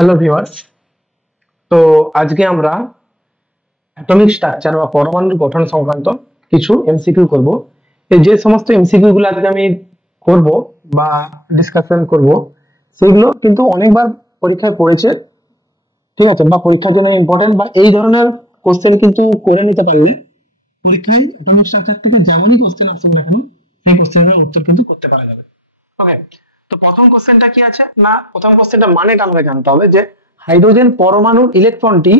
Hello viewers. তো আজকে আমরা অ্যাটমিক স্ট্রাকচার বা পরমাণুর গঠন সংক্রান্ত কিছু এমসিকিউ করব। এই যে সমস্ত এমসিকিউ গুলো আজকে আমি করব বা ডিসকাশন করব, সেগুলো কিন্তু অনেকবার পরীক্ষায় পড়েছে, ঠিক আছে, বা পরীক্ষার জন্য ইম্পর্টেন্ট, বা এই ধরনের কোশ্চেন কিন্তু করে নিতে পারলে পরীক্ষায় অ্যাটমিক স্ট্রাকচার থেকে যেমনই কোশ্চেন আসুক না কেন সেই কোশ্চেনের উত্তর কিন্তু করতে পারা যাবে। ওকে, তো প্রথম কোশ্চেনটা কি আছে না, প্রথম কোশ্চেনটা মানেটা আমাকে জানতে হবে যে হাইড্রোজেন পরমাণুর ইলেকট্রনটি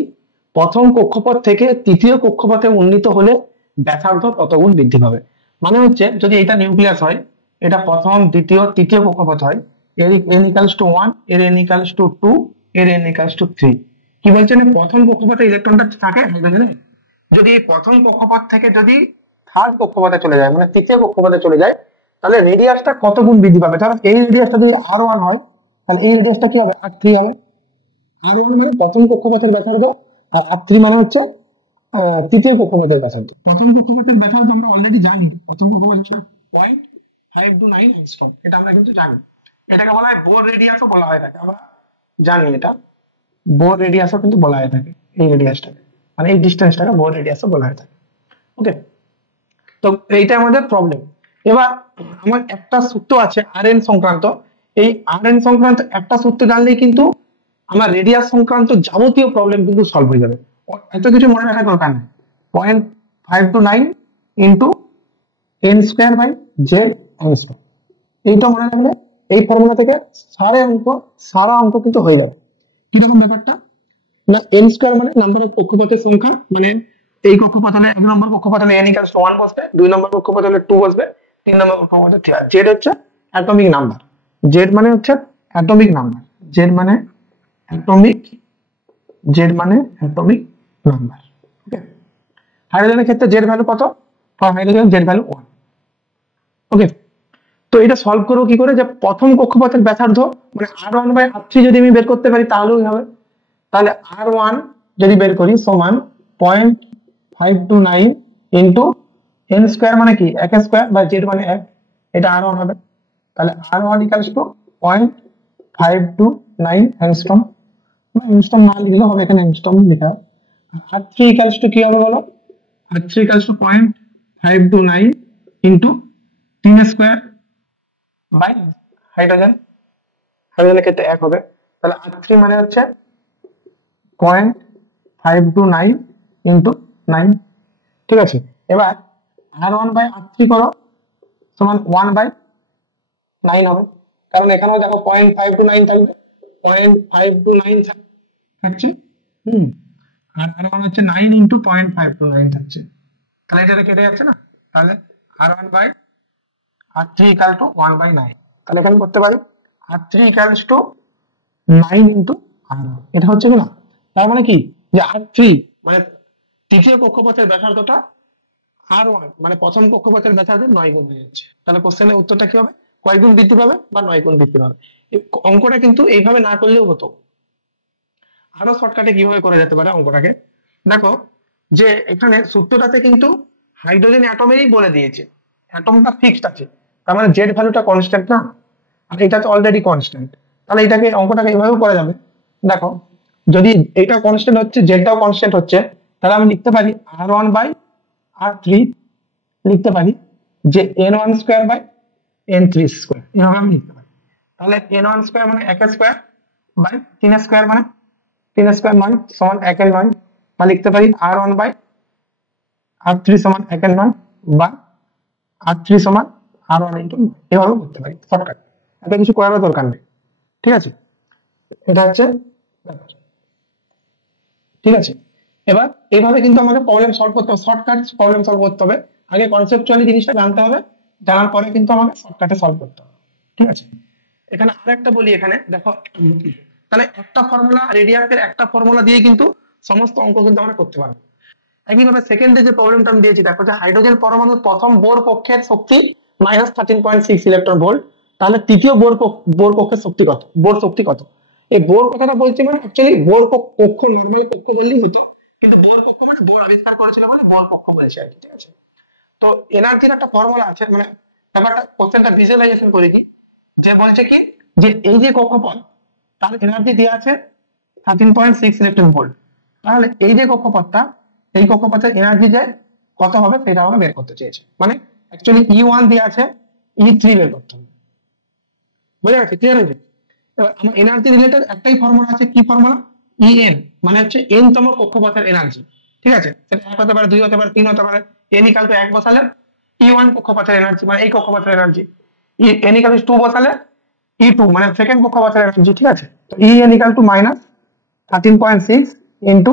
প্রথম কক্ষপথ থেকে তৃতীয় কক্ষপথে উন্নীত হলে ব্যাসার্ধ কত গুণ বৃদ্ধি পাবে। মানে হচ্ছে যদি এটা নিউক্লিয়াস হয়, এটা প্রথম দ্বিতীয় তৃতীয় কক্ষপথ হয়, এর n ইকুয়ালস টু 1, এর n ইকুয়ালস টু 2, এর n ইকুয়ালস টু 3। কি বলছেন, প্রথম কক্ষপথে ইলেকট্রনটা থাকে হাইড্রোজেনে, যদি প্রথম কক্ষপথ থেকে যদি থার্ড কক্ষপথে চলে যায়, মানে তৃতীয় কক্ষপথে চলে যায়, তাহলে রেডিয়াসটা কত গুণ বৃদ্ধি পাবে। ধরো এই রেডিয়াসটা যদি r1 হয়, তাহলে এই রেডিয়াসটা কি হবে, r3 হবে। r1 মানে প্রথম কক্ষপথের ব্যাসার্ধ, আর r3 মানে হচ্ছে তৃতীয় কক্ষপথের ব্যাসার্ধ। প্রথম কক্ষপথের ব্যাসার্ধ আমরা অলরেডি জানি, প্রথম কক্ষপথের 0.529 অ্যাংস্ট্রম, এটা আমরা কিন্তু জানি। এটাকে বলা হয় বোর রেডিয়াসও বলা হয় থাকে, আমরা জানি এটা বোর রেডিয়াসও কিন্তু বলা হয় থাকে, এই রেডিয়াসটাকে মানে এই ডিসটেন্সটাকে বোর রেডিয়াসও বলা হয় থাকে। ওকে, তো এইটা আমাদের প্রবলেম। এবার আমার একটা সূত্র আছে আরএন সংক্রান্ত, এই আরএন সংক্রান্ত একটা সূত্র জানলেই কিন্তু আমার রেডিয়াস সংক্রান্ত যাবতীয় প্রবলেম কিন্তু সলভ হয়ে যাবে। এত কিছু মনে রাখার দরকার নেই। 0.529 into n square by Z angstrom, এইটা মনে রাখলে এই ফর্মুলা থেকে সারা অঙ্ক কিন্তু হয়ে যাবে। কিরকম ব্যাপারটা না, n স্কোয়ার মানে নাম্বার অফ কক্ষপথের সংখ্যা, মানে এই কক্ষপথ হলে 1 নম্বর কক্ষপথ হলে n ইকুয়ালস টু 1 বসবে, 2 নম্বর কক্ষপথ হলে 2 বসবে, 3 নম্বর কক্ষপথে 3। জেড হচ্ছে অ্যাটমিক নাম্বার, জেড মানে হচ্ছে অ্যাটমিক নাম্বার, জেড মানে অ্যাটমিক, জেড মানে অ্যাটমিক নাম্বার। ওকে, হাইড্রোজেনের ক্ষেত্রে জেড ভ্যালু কত, ফর হাইড্রোজেন জেড ভ্যালু 1। ওকে, তো এটা সলভ করবো কি করে, যে প্রথম কক্ষপথের ব্যাসার্ধ মানে r1 বাই r3 যদি আমি বের করতে পারি তাহলেই হবে। তাহলে r1 যদি বের করি সমান 0.529 ইন্টু n স্কোয়ার মানে কি 1 স্কোয়ার বা জেড মানে 1, এটা r1 হবে। তাহলে r1 equals to 0.529 angstrom, angstrom না লিখলেও হবে, এখানে অ্যাংস্ট্রম লেখা। r3 ইকুয়ালস টু কি হবে বলো, r3 equals to 0.529 into 3 square by hydrogen, হাইড্রোজেনের ক্ষেত্রে 1 হবে। তাহলে r3 মানে হচ্ছে 0.529 ইন্টু 9, ঠিক আছে। এবার r1 বাই r3 করো সমান 1 বাই 9 হবে, কারণ এখানেও দেখো 0.529 থাকবে, 0.529 থাকছে, আর r1 হচ্ছে 9 ইন্টু 0.529 থাকছে, তাহলে এটা কেটে যাচ্ছে না। তাহলে r1 by r3 equal to 1 by 9, তাহলে এখানে করতে পারি r3 equals two 9 into r1, এটা হচ্ছে কি না। তার মানে কি, যে r3 মানে তৃতীয় কক্ষপথের ব্যাসার্ধটা r1 মানে প্রথম কক্ষপথের ব্যাসার্ধের 9 গুণ হয়ে যাচ্ছে। তাহলে কোশ্চেনের উত্তরটা কি হবে, কয় গুণ বৃদ্ধি পাবে বা 9 গুণ বৃদ্ধি পাবে। অঙ্কটা কিন্তু এইভাবে না করলেও হতো, আরো শর্টকাটে কিভাবে করা যেতে পারে অঙ্কটাকে দেখো, যে এখানে সূত্রটাতে কিন্তু হাইড্রোজেন অ্যাটমেরই বলে দিয়েছে, অ্যাটমটা ফিক্সড আছে, তার মানে জেড ভ্যালুটা কনস্ট্যান্ট না, আর এটা তো অলরেডি কনস্ট্যান্ট। তাহলে এটাকে অঙ্কটাকে এইভাবে করা যাবে। দেখো, যদি এটা কনস্ট্যান্ট হচ্ছে, জেডটাও কনস্ট্যান্ট হচ্ছে, তাহলে আমি লিখতে পারি r1 বাই r3 লিখতে পারি যে n1 square by n3 square, এভাবে আমি লিখতে পারি। তাহলে n1 স্কোয়ার মানে 1 স্কোয়ার বাই 3 স্কোয়ার মানে 3 স্কোয়ার 9 সমান 1 এর 9, বা লিখতে পারি r1 বাই r3 সমান 1 এর 9 বা r3 সমান r1 ইন্টু 9, এভাবে করতে পারি শর্টকাট, এটা কিছু করার দরকার নেই, ঠিক আছে। এটা হচ্ছে ব্যাপার, ঠিক আছে। এবার এইভাবে কিন্তু আমাকে প্রবলেম সলভ করতে হবে, শর্টকাট প্রবলেম সলভ করতে হবে। আগে কনসেপচুয়ালি জিনিসটা জানতে হবে, জানার পরে কিন্তু আমাকে শর্টকাটে সলভ করতে হবে, ঠিক আছে। এখানে আরেকটা বলি, এখানে দেখো, তাহলে একটা ফর্মুলা রেডিয়াসের একটা ফর্মুলা দিয়ে কিন্তু সমস্ত অঙ্ক কিন্তু আমরা করতে পারবো। একইভাবে সেকেন্ডে যে প্রবলেমটা আমি দিয়েছি দেখো, যে হাইড্রোজেন পরমাণুর প্রথম বোর কক্ষের শক্তি -13.6 ইলেকট্রন ভোল্ট, তাহলে তৃতীয় বোর কক্ষের শক্তি কত, বোর শক্তি কত। এই বোর কথাটা বলছি মানে অ্যাকচুয়ালি বোর কক্ষ নরমাল কক্ষ বললেই হতো, কিন্তু বোর কক্ষ মানে বোর আবিষ্কার করেছিল বলে বোর কক্ষ বলেছে আর কি, ঠিক আছে। তো এনার্জির একটা ফর্মুলা আছে, মানে ব্যাপারটা কোশ্চেনটা ভিজুয়ালাইজেশন করে কি, যে বলছে কি, যে এই যে কক্ষপথ তার এনার্জি দেওয়া আছে 13.6 ইলেকট্রন ভোল্ট। তাহলে এই যে কক্ষপথটা, এই কক্ষপথের এনার্জি যে কত হবে সেটা আমরা বের করতে চেয়েছি, মানে অ্যাকচুয়ালি E1 দিয়ে আছে, E3 বের করতে হবে। বুঝে গেছে? ক্লিয়ার হয়েছে? এবার আমার এনার্জি রিলেটেড একটাই ফর্মুলা আছে, কি ফর্মুলা? En, মানে হচ্ছে n তম কক্ষপথের এনার্জি। ঠিক আছে, সেটা 1 হতে পারে, 2 হতে পারে, 3 হতে পারে। n ইকুয়াল টু 1 বসালে E1 কক্ষপথের এনার্জি, মানে এই কক্ষপথের এনার্জি। n ইকুয়াল টু 2 বসালে E2 মানে সেকেন্ড কক্ষপথের এনার্জি। ঠিক আছে, তো En equal to minus 13.6 into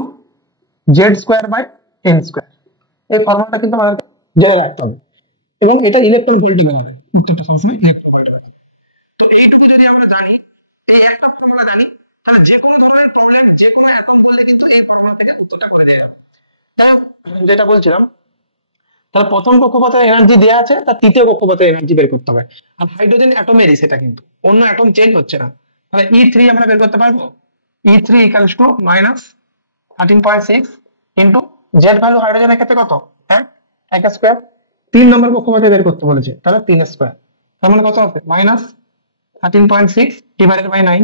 Z square by N square. এই ফর্মুলাটা কিন্তু আমাদের জেনে রাখতে হবে, এবং এটা ইলেকট্রন ভোল্টে বেরোবে, উত্তরটা সবসময় ইলেকট্রন ভোল্টে বেরোবে। তো এইটুকু যদি আমরা জানি, এই একটা ফর্মুলা জানি, তাহলে যে কোনো ধরনের প্রবলেম, যে কোনো অ্যাটম বললে কিন্তু এই ফর্মুলা থেকে উত্তরটা করে দেওয়া যাবে। তাই যেটা বলছিলাম, তাহলে প্রথম কক্ষপথের এনার্জি দেওয়া আছে, তার তৃতীয় কক্ষপথের এনার্জি বের করতে হবে। আর হাইড্রোজেন অ্যাটমেরই সেটা, কিন্তু অন্য অ্যাটম চেঞ্জ হচ্ছে না। তাহলে E3 আমরা বের করতে পারবো। E3 equals to minus 13.6 into Z value হাইড্রোজেনের ক্ষেত্রে কত? 1 স্কোয়ার। 3 নম্বর কক্ষপথে বের করতে বলেছে, তাহলে 3 স্কোয়ার। তার মানে কত হবে? Minus 13.6 divided by 9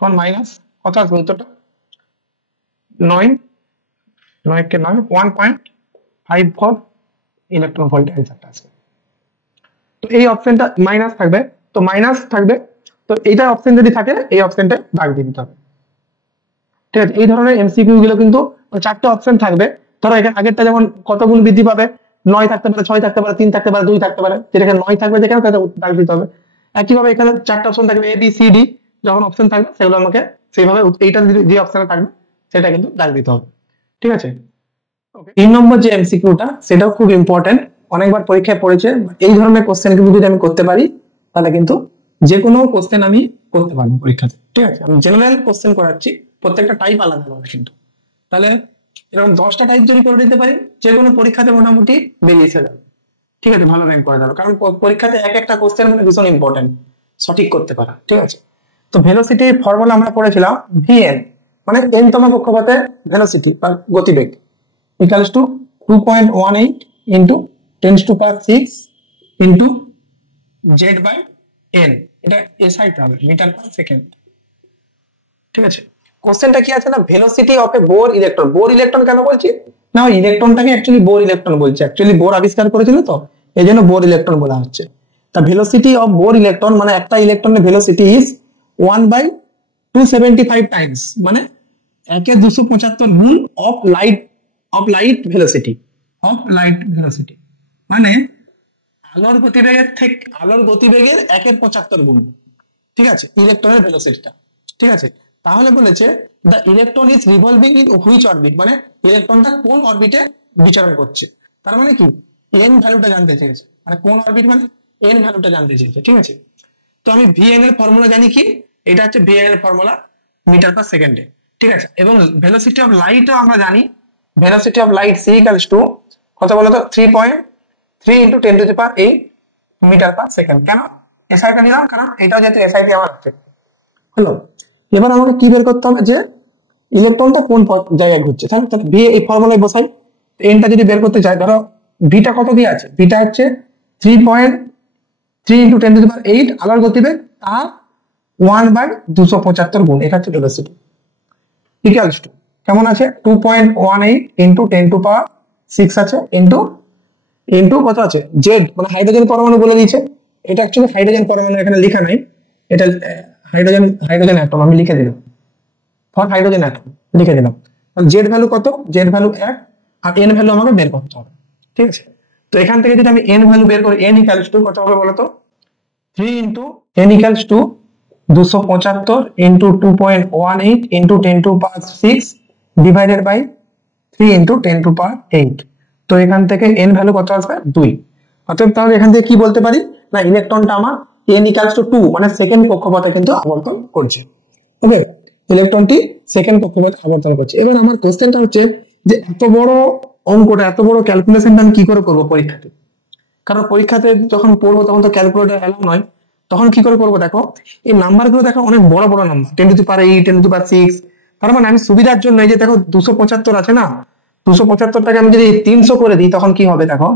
for minus কত আসবে উত্তরটা? 9, 9 কে 9, 1.54 ইলেকট্রন ভোল্ট অ্যান্সারটা আসবে। তো এই অপশনটা মাইনাস থাকবে, তো মাইনাস থাকবে, তো এইটা অপশন যদি থাকে এই অপশনটা দাগ দিয়ে দিতে হবে। ঠিক আছে, এই ধরনের এমসিকিউ গুলো কিন্তু 4টে অপশন থাকবে। ধরো এখানে আগেরটা যেমন কত গুণ বৃদ্ধি পাবে, 9 থাকতে পারে, 6 থাকতে পারে, 3 থাকতে পারে, 2 থাকতে পারে, যেটা 9 থাকবে যেখানে তাতে দাগ দিতে হবে। একইভাবে এখানে 4টে অপশন থাকবে, এ বি সি ডি, যখন অপশন থাকবে সেগুলো আমাকে সেইভাবে এইটা যে অপশনে থাকবে সেটা কিন্তু দাগ দিতে হবে। ঠিক আছে, 3 নম্বর যে এমসিকিউটা সেটাও খুব ইম্পর্টেন্ট, অনেকবার পরীক্ষায় পড়েছে। এই ধরনের কোশ্চেন কিন্তু যদি আমি করতে পারি তাহলে কিন্তু যে কোনো কোশ্চেন আমি করতে পারবো পরীক্ষাতে। ঠিক আছে, আমি জেনারেল কোশ্চেন করাচ্ছি, প্রত্যেকটা টাইপ আলাদা আলাদা কিন্তু। তাহলে এরকম 10টা টাইপ যদি করে দিতে পারি, যে কোনো পরীক্ষাতে মোটামুটি বেরিয়ে এসে যাবে। ঠিক আছে, ভালো র্যাঙ্ক করা যাবে, কারণ পরীক্ষাতে এক একটা কোশ্চেন মানে ভীষণ ইম্পর্টেন্ট সঠিক করতে পারা। ঠিক আছে, তো ভেলোসিটি ফর্মুলা আমরা পড়েছিলাম Vn, মানে n তম কক্ষপথের ভেলোসিটি বা গতিবেগ equals to 2.18 into 10 to power 6 into z by n, এটা SI তে হবে, মিটার পার সেকেন্ড। ঠিক আছে, কোশ্চেনটা কি আছে না, velocity of a Bohr electron. Bohr electron কেন বলছি না, ওই ইলেকট্রনটাকে অ্যাকচুয়ালি বোর ইলেকট্রন বলছে, অ্যাকচুয়ালি বোর আবিষ্কার করেছিল তো এই জন্য বোর ইলেকট্রন বলা হচ্ছে। তা ভেলোসিটি অফ বোর ইলেকট্রন মানে একটা ইলেকট্রনের ভেলোসিটি ইজ 1/275 টাইমস, মানে 1/275 গুণ অফ লাইট ভেলোসিটি, মানে আলোর গতিবেগের 1/75 গুণ। ঠিক আছে, ইলেকট্রনের ভেলোসিটিটা। ঠিক আছে, তাহলে বলেছে the electron is revolving in which orbit, মানে ইলেকট্রনটা কোন অরবিটে বিচরণ করছে। তার মানে কি, এন ভ্যালুটা জানতে চেয়েছে, মানে কোন অরবিট, মানে এন ভ্যালুটা জানতে চেয়েছে। ঠিক আছে, তো আমি ভিএন এর ফর্মুলা জানি কি, এটা হচ্ছে ভিএন এর ফর্মুলা, মিটার পার সেকেন্ডে। ঠিক আছে, এবং ভেলোসিটি অফ লাইটও আমরা জানি, velocity of light C equals to কত বলতো, 3.3 into 10 to the power 8 metre per second. কেন এসআইটা নিলাম, কারণ এটাও যেহেতু এসআইটি আমার আছে। হলো, এবার আমাকে কি বের করতে হবে, যে ইলেকট্রনটা কোন জায়গায় ঘুরছে। তাহলে ভি এই ফর্মুলায় বসাই, এনটা যদি বের করতে চাই, ধরো ভিটা কত দিয়ে আছে, ভিটা হচ্ছে 3.3 ইন্টু 10 টু দি পাওয়ার 8 আলোর গতিবেগ, আর 1/275 গুণ, এটা হচ্ছে ভেলোসিটি, ইকুয়ালস টু কেমন আছে 2.18 ইন্টু 10 টু পাওয়ার 6 আছে, ইন্টু কত আছে জেড, মানে হাইড্রোজেন পরমাণু বলে দিয়েছে। এটা অ্যাকচুয়ালি হাইড্রোজেন পরমাণু এখানে লেখা নাই, এটা হাইড্রোজেন অ্যাটম আমি লিখে দিলাম, ফর হাইড্রোজেন অ্যাটম লিখে দিলাম। জেড ভ্যালু কত, জেড ভ্যালু 1, আর এন ভ্যালু আমাকে বের করতে হবে। ঠিক আছে, তো এখান থেকে যদি আমি এন ভ্যালু বের করি, এন ইকুয়ালস টু কত হবে বলতো, 3 into N equals to 275 into 2.18 into 10 to power 6 divided by 3 into 10 to power 8। তো এখান থেকে এন ভ্যালু কত আসবে, 2। অতএব তাহলে এখান থেকে কি বলতে পারি না, ইলেকট্রনটা আমার এন ইকুয়ালস টু 2, মানে সেকেন্ড কক্ষপথে কিন্তু আবর্তন করছে। ওকে, ইলেকট্রনটি সেকেন্ড কক্ষপথে আবর্তন করছে। এবার আমার কোশ্চেনটা হচ্ছে যে এত বড় অঙ্কটা, এত বড় ক্যালকুলেশনটা আমি কি করে করবো পরীক্ষাতে, কারণ পরীক্ষাতে যখন পড়বো তখন তো ক্যালকুলেটর এলাও নয়, তখন কি করে করবো, দেখো এই নাম্বার গুলো দেখো অনেক বড় বড় number, 10 to the power 8, 10 to the power 6। তার মানে আমি সুবিধার জন্য এই যে দেখো 275 আছে না, 275টাকে আমি যদি 300 করে দিই তখন কি হবে, দেখো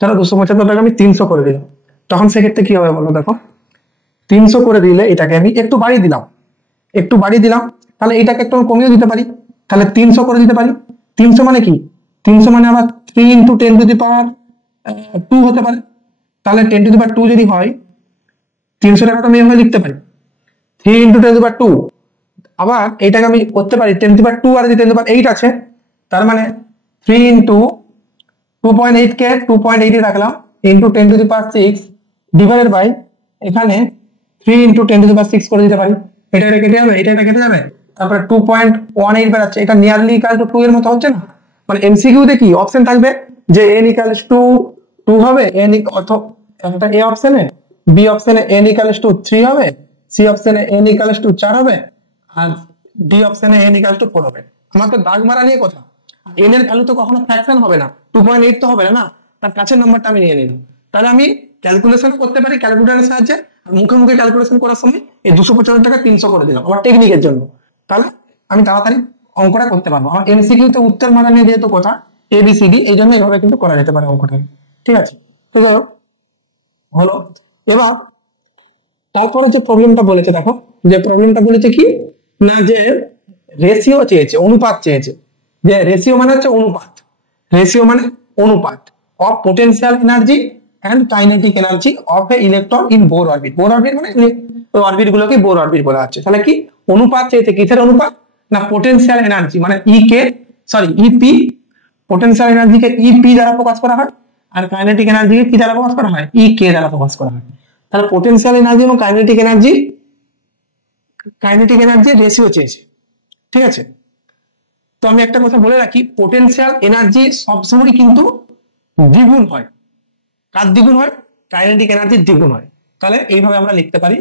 ধরো 275টাকে আমি 300 করে দিলাম, তখন সেক্ষেত্রে কি হবে বলো, দেখো 300 করে দিলে এটাকে আমি একটু বাড়িয়ে দিলাম, তাহলে এটাকে একটু কমিয়ে দিতে পারি, তাহলে 300 করে দিতে পারি। 300 মানে কি, 300 মানে আবার 3 ইন্টু 10⁻2 হতে পারে। তাহলে 10⁻2 যদি হয়, 300 টাকাটা আমি এভাবে লিখতে পারি 3 ইন্টু 10⁻2। আবার এইটাকে আমি করতে পারি 10⁻2 আর 10⁻8 আছে, তার মানে 3 ইন্টু 2.8 কে 2.8 রাখলাম ইন্টু 10⁻6 ডিভাইডেড বাই এখানে 3 ইন্টু 10⁻6 করে দিতে পারি। এটা কেটে যাবে, এটা কেটে যাবে, তারপরে 2.18 বেরাচ্ছে। এটা নিয়ারলি ইকুয়াল টু 2 এর মতো হচ্ছে না? মানে এমসিকিউ তে কি অপশন থাকবে যে n ইকুয়ালস টু 2 হবে, n অথবা একটা এ অপশনে, বি অপশনে n ইকুয়ালস টু 3 হবে, সি অপশনে n ইকুয়ালস টু 4 হবে, আর ডি অপশনে n ইকুয়ালস টু 4 হবে। আমার তো দাগ মারা নিয়ে কথা, n এর ভ্যালু তো কখনো ফ্র্যাকশন হবে না, 2.8 তো হবে না, তার কাছের নাম্বারটা আমি নিয়ে নিলাম। তাহলে আমি ক্যালকুলেশন করতে পারি ক্যালকুলেটরের সাহায্যে, মুখে মুখে ক্যালকুলেশন করার সময় এই 275 টাকা 300 করে দিলাম আমার টেকনিকের জন্য। তাহলে আমি তাড়াতাড়ি অঙ্কটা করতে পারবো। আমার এমসিকিউ তে উত্তর মারা নিয়ে যেহেতু কথা এবিসিডি, এই জন্য এভাবে কিন্তু করা যেতে পারে অঙ্কটা। ঠিক আছে, তো যাই হোক হলো। এবার তারপরে যে প্রবলেমটা বলেছে, দেখো যে প্রবলেমটা বলেছে কি না, যে রেশিও চেয়েছে, অনুপাত চেয়েছে। যে রেশিও মানে হচ্ছে অনুপাত, রেশিও মানে অনুপাত of potential energy and kinetic energy of a electron in Bohr orbit. Bohr orbit মানে ওই অরবিট গুলোকে বোর অরবিট বলা হচ্ছে। তাহলে কি অনুপাত চেয়েছে, কিসের অনুপাত না পোটেনশিয়াল এনার্জি মানে ই কে, সরি ইপি, পোটেনশিয়াল এনার্জিকে ইপি দ্বারা প্রকাশ করা হয়, আর কাইনেটিক এনার্জিকে কি দ্বারা প্রকাশ করা হয়, ই কে দ্বারা প্রকাশ করা হয়। তাহলে পোটেনশিয়াল এনার্জি এবং কাইনেটিক এনার্জি রেশিও চেয়েছে। ঠিক আছে, তো আমি একটা কথা বলে রাখি, পোটেনশিয়াল এনার্জি সবসময় কিন্তু দ্বিগুণ হয়। কার দ্বিগুণ হয়, কাইনেটিক এনার্জির দ্বিগুণ হয়। তাহলে এইভাবে আমরা লিখতে পারি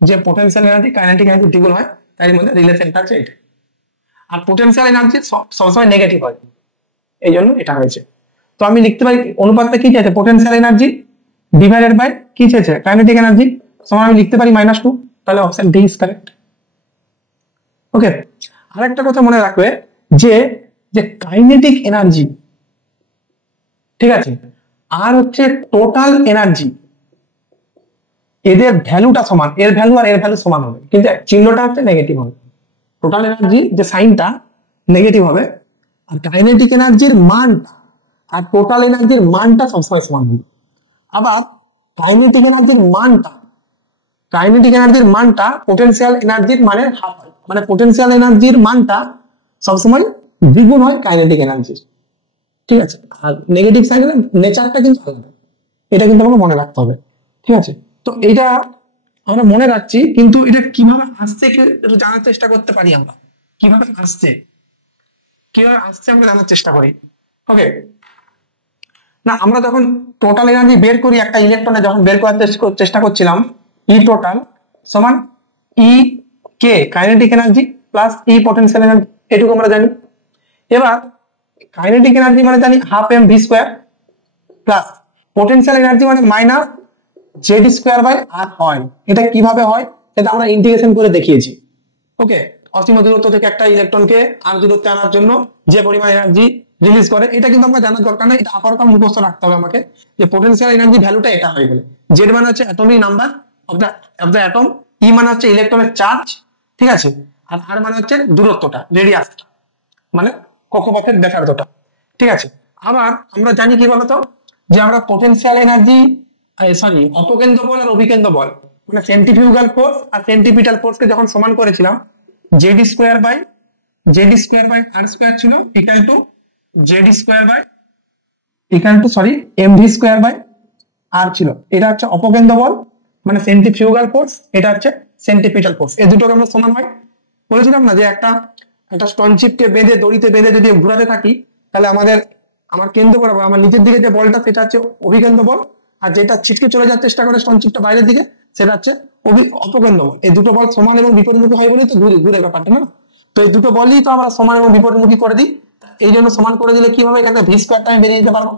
যে পোটেনশিয়াল এনার্জি কাইনেটিক এনার্জির দ্বিগুণ হয়, তার মধ্যে রিলেশনটা আছে এটা। আর পোটেনশিয়াল এনার্জি সবসময় নেগেটিভ হয়, এই জন্য এটা হয়েছে। তো আমি লিখতে পারি অনুপাতটা কি চেয়েছে, পোটেনশিয়াল এনার্জি ডিভাইডেড বাই কি চেয়েছে, কাইনেটিক এনার্জি, সমান আমি লিখতে পারি -2। তাহলে অপশন ডি ইজ কারেক্ট। ওকে, আরেকটা কথা মনে রাখবে যে যে কাইনেটিক এনার্জি, ঠিক আছে, আর হচ্ছে টোটাল এনার্জি, এদের ভ্যালুটা সমান, এর ভ্যালু আর এর ভ্যালু সমান হবে, কিন্তু চিহ্নটা হচ্ছে নেগেটিভ হবে। টোটাল এনার্জি যে সাইনটা নেগেটিভ হবে, আর কাইনেটিক এনার্জির মানটা আর টোটাল এনার্জির মানটা সবসময় সমান হবে। আবার কাইনেটিক এনার্জির মানটা পোটেনশিয়াল এনার্জির মানের হাফ হয়, মানে পোটেনশিয়াল এনার্জির মানটা সবসময় দ্বিগুণ হয় কাইনেটিক এনার্জির। ঠিক আছে, আর নেগেটিভ সাইনের নেচারটা কিন্তু আলাদা, এটা কিন্তু আমাকে মনে রাখতে হবে। ঠিক আছে, তো এটা আমরা মনে রাখছি, কিন্তু এটা কিভাবে আসছে একটু জানার চেষ্টা করতে পারি আমরা, কিভাবে আসছে আমরা জানার চেষ্টা করি। ওকে, না আমরা যখন টোটাল এনার্জি বের করি একটা ইলেকট্রনে, যখন বের করার চেষ্টা করছিলাম, ই টোটাল সমান ই কে kinetic energy plus E potential energy, এটুকু আমরা জানি। এবার কাইনেটিক এনার্জি মানে জানি ½ mv² প্লাস পোটেনশিয়াল এনার্জি মানে -z²/r হয়। এটা কিভাবে হয় সেটা আমরা ইন্টিগ্রেশন করে দেখিয়েছি। ওকে, অসীম দূরত্ব থেকে একটা ইলেকট্রনকে আর দূরত্বে আনার জন্য যে পরিমাণ এনার্জি রিলিজ করে, এটা কিন্তু আমরা জানার দরকার নেই, এটা আপাতত মুখস্থ রাখতে হবে আমাকে, যে পোটেনশিয়াল এনার্জি ভ্যালুটা এটা হয়ে গেলে জেড মানে হচ্ছে atomic number of the atom, E মানে হচ্ছে ইলেকট্রনের চার্জ, ঠিক আছে, আর আর মানে হচ্ছে দূরত্বটা, রেডিয়াস মানে কক্ষপথের ব্যাসার্ধটা। ঠিক আছে, আবার আমরা জানি কি বলতো, যে আমরা পোটেনশিয়াল এনার্জি, সরি অপকেন্দ্র বল আর অভিকেন্দ্র বল মানে সেন্ট্রিফিউগাল ফোর্স আর সেন্ট্রিপিটাল ফোর্সকে যখন সমান করেছিলাম, z² বাই r² ছিল ইকুয়াল টু mv²/r ছিল। এটা হচ্ছে অপকেন্দ্র বল মানে সেন্ট্রিফিউগাল ফোর্স, এটা হচ্ছে সেন্ট্রিপিটাল ফোর্স, এই দুটোকে আমরা সমান হয়। বলেছিলাম না যে একটা স্টোন চিপকে বেঁধে, দড়িতে বেঁধে যদি ঘোরাতে থাকি, তাহলে আমার কেন্দ্র বরাবর আমার নিচের দিকে যে বলটা সেটা হচ্ছে অভিকেন্দ্র বল, আর যেটা ছিটকে চলে যাওয়ার চেষ্টা করে স্টোন চিপটা বাইরের দিকে সেটা হচ্ছে অপকেন্দ্র বল। এই দুটো বল সমান এবং বিপরীতমুখী হয় বলেই তো ঘুরে ব্যাপারটা না। তো এই দুটো বলই তো আমরা সমান এবং বিপরীতমুখী করে দিই। এই জন্য সমান করে দিলে কি হবে, এখানে v² আমি বেরিয়ে দিতে পারবো,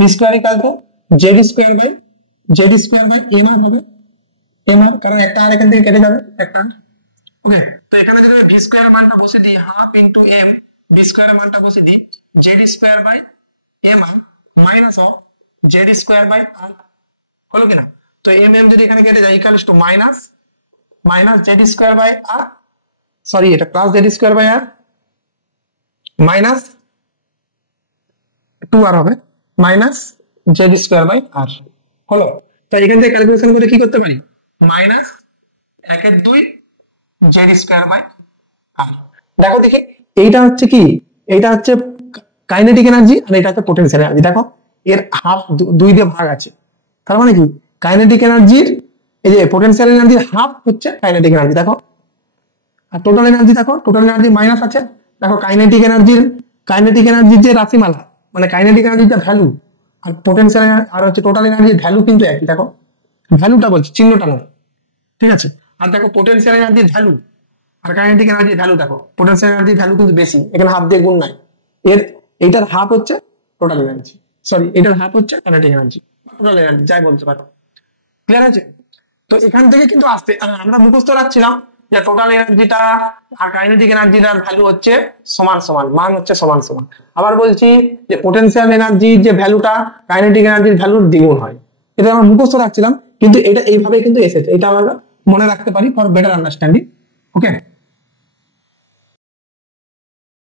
v² ইকুয়াল টু z²/mr হবে, mr কারণ একটা আর এখান থেকে কেটে যাবে একটা। ওকে, তো এখানে যদি আমি v² এর মানটা বসে দিই ½ ইনটু m, v² এর মানটা বসে দিই z²/mr মাইনাস অফ z²/r, হলো কিনা? তো m যদি এখানে কেটে যায় equals to minus z²/r sorry এটা plus Z square by R minus 2r হবে minus Z square by R হলো। তো এখান থেকে ক্যালকুলেশন করে কি করতে পারি, minus 1/2 Z square by R. দেখো দেখি এইটা হচ্ছে কি, এইটা হচ্ছে কাইনেটিক এনার্জি আর এটা হচ্ছে পোটেনশিয়াল এনার্জি। দেখো এর হাফ 2 দিয়ে ভাগ আছে, তার মানে কি কাইনেটিক এনার্জির এই যে পোটেনশিয়াল এনার্জির হাফ হচ্ছে কাইনেটিক এনার্জি। দেখো আর টোটাল এনার্জি, দেখো টোটাল এনার্জি মাইনাস আছে। দেখো কাইনেটিক এনার্জির যে রাশিমালা মানে কাইনেটিক এনার্জির যে ভ্যালু আর পোটেনশিয়াল আর হচ্ছে টোটাল এনার্জির ভ্যালু কিন্তু একই। দেখো ভ্যালুটা বলছি, চিহ্নটা নয়, ঠিক আছে। আর দেখো পোটেনশিয়াল এনার্জির ভ্যালু আর কাইনেটিক এনার্জির ভ্যালু, দেখো পোটেনশিয়াল এনার্জির ভ্যালু কিন্তু বেশি, এখানে হাফ দিয়ে গুণ নাই। এইটার হাফ হচ্ছে টোটাল এনার্জি, সরি এটার হাফ হচ্ছে কাইনেটিক এনার্জি, টোটাল এনার্জি যাই বলতে পারো। ক্লিয়ার আছে? তো এখান থেকে কিন্তু আসতে আমরা মুখস্থ রাখছিলাম যে টোটাল এনার্জিটা আর কাইনেটিক এনার্জিটার ভ্যালু হচ্ছে সমান সমান, মান হচ্ছে সমান সমান। আবার বলছি যে পোটেনশিয়াল এনার্জির যে ভ্যালুটা কাইনেটিক এনার্জির ভ্যালুর দ্বিগুণ হয়, এটা আমরা মুখস্থ রাখছিলাম, কিন্তু এটা এইভাবে কিন্তু এসেছে, এটা আমরা মনে রাখতে পারি ফর বেটার আন্ডারস্ট্যান্ডিং। ওকে।